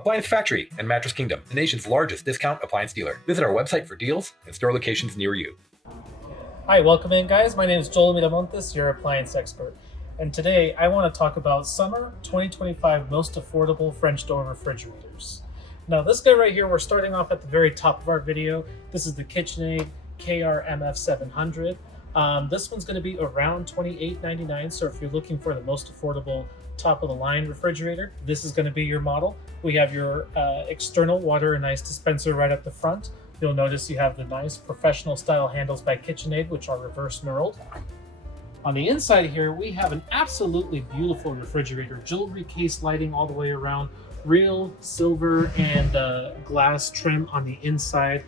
Appliance Factory and Mattress Kingdom, the nation's largest discount appliance dealer. Visit our website for deals and store locations near you. Hi, welcome in guys. My name is Joel Miramontes, your appliance expert. And today I want to talk about summer 2025 most affordable French door refrigerators. Now this guy right here, we're starting off at the very top of our video. This is the KitchenAid KRMF700. This one's going to be around $28.99. So if you're looking for the most affordable top of the line refrigerator, this is going to be your model. We have your external water and ice dispenser right at the front. You'll notice you have the nice professional style handles by KitchenAid, which are reverse knurled. On the inside here, we have an absolutely beautiful refrigerator, jewelry case lighting all the way around, real silver and glass trim on the inside.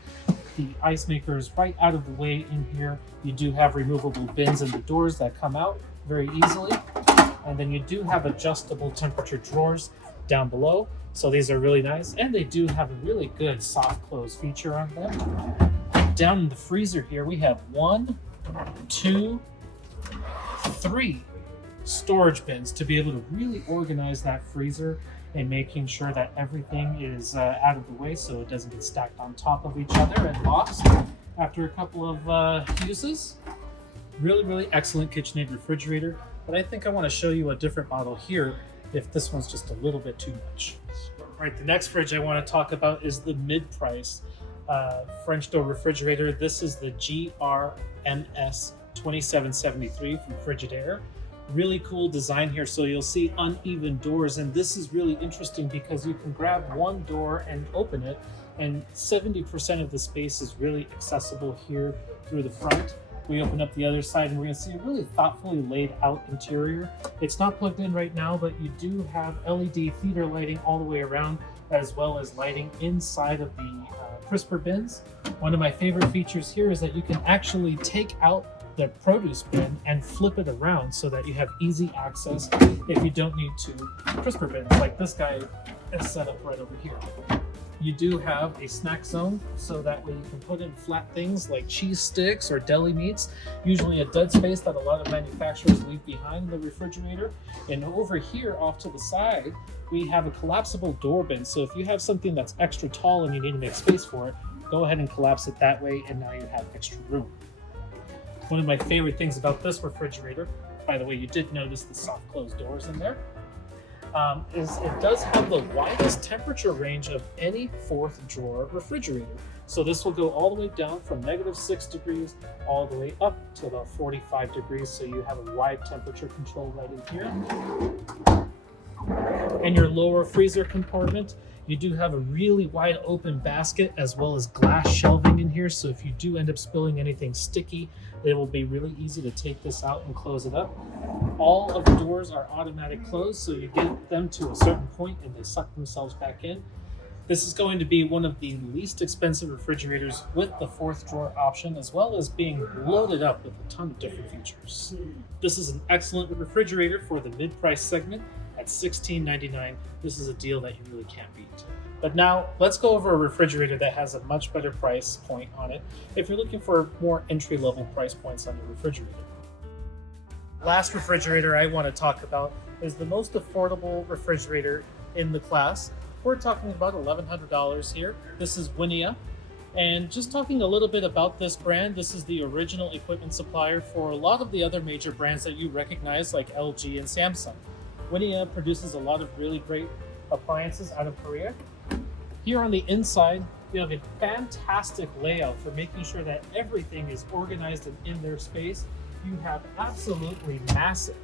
The ice maker is right out of the way in here. You do have removable bins in the doors that come out very easily. And then you do have adjustable temperature drawers down below. So these are really nice. And they do have a really good soft close feature on them. Down in the freezer here, we have 1, 2, 3 storage bins to be able to really organize that freezer and making sure that everything is out of the way so it doesn't get stacked on top of each other and lost after a couple of uses. Really excellent KitchenAid refrigerator, but I think I want to show you a different model here if this one's just a little bit too much. All right, the next fridge I want to talk about is the mid-price French door refrigerator. This is the GRMS2773 from Frigidaire. Really cool design here. So you'll see uneven doors, and this is really interesting because you can grab one door and open it, and 70% of the space is really accessible here through the front. We open up the other side and we're going to see a really thoughtfully laid out interior. It's not plugged in right now, but you do have LED feeder lighting all the way around, as well as lighting inside of the crisper bins. One of my favorite features here is that you can actually take out the produce bin and flip it around so that you have easy access if you don't need to crisper bins, like this guy is set up right over here. You do have a snack zone, so that way you can put in flat things like cheese sticks or deli meats, usually a dead space that a lot of manufacturers leave behind in the refrigerator. And over here off to the side, we have a collapsible door bin. So if you have something that's extra tall and you need to make space for it, go ahead and collapse it that way, and now you have extra room. One of my favorite things about this refrigerator, by the way, you did notice the soft closed doors in there, is it does have the widest temperature range of any fourth drawer refrigerator. So this will go all the way down from -6 degrees all the way up to about 45 degrees. So you have a wide temperature control right in here. And your lower freezer compartment, you do have a really wide open basket as well as glass shelving in here. So if you do end up spilling anything sticky, it will be really easy to take this out and close it up. All of the doors are automatic close, so you get them to a certain point and they suck themselves back in. This is going to be one of the least expensive refrigerators with the fourth drawer option, as well as being loaded up with a ton of different features. This is an excellent refrigerator for the mid-price segment at $16.99. This is a deal that you really can't beat. But now let's go over a refrigerator that has a much better price point on it if you're looking for more entry-level price points on your refrigerator. Last refrigerator I want to talk about is the most affordable refrigerator in the class. We're talking about $1,100 here. This is Winia. And just talking a little bit about this brand, this is the original equipment supplier for a lot of the other major brands that you recognize like LG and Samsung. Winia produces a lot of really great appliances out of Korea. Here on the inside, you have a fantastic layout for making sure that everything is organized and in their space. You have absolutely massive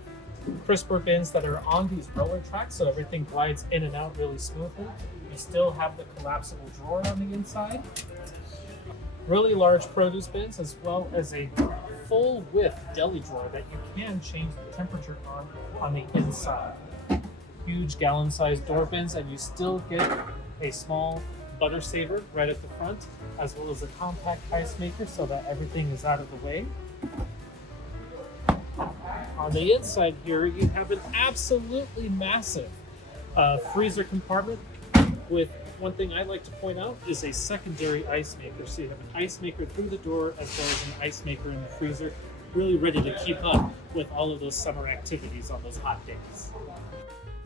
crisper bins that are on these roller tracks, so everything glides in and out really smoothly. You still have the collapsible drawer on the inside. Really large produce bins, as well as a full width deli drawer that you can change the temperature on the inside. Huge gallon sized door bins, and you still get a small butter saver right at the front, as well as a compact ice maker so that everything is out of the way. On the inside here, you have an absolutely massive freezer compartment with, one thing I like to point out, is a secondary ice maker. So you have an ice maker through the door as well as an ice maker in the freezer, really ready to keep up with all of those summer activities on those hot days.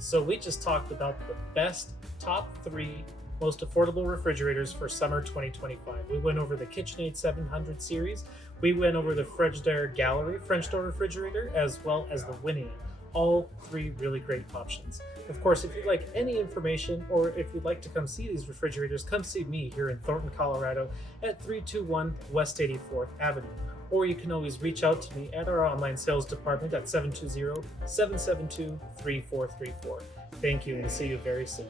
So we just talked about the best top 3 most affordable refrigerators for summer 2025. We went over the KitchenAid 700 series. We went over the Frigidaire Gallery French door refrigerator, as well as the Winia. All 3 really great options. Of course, if you'd like any information or if you'd like to come see these refrigerators, come see me here in Thornton, Colorado at 321 West 84th Avenue. Or you can always reach out to me at our online sales department at 720-772-3434. Thank you, and see you very soon.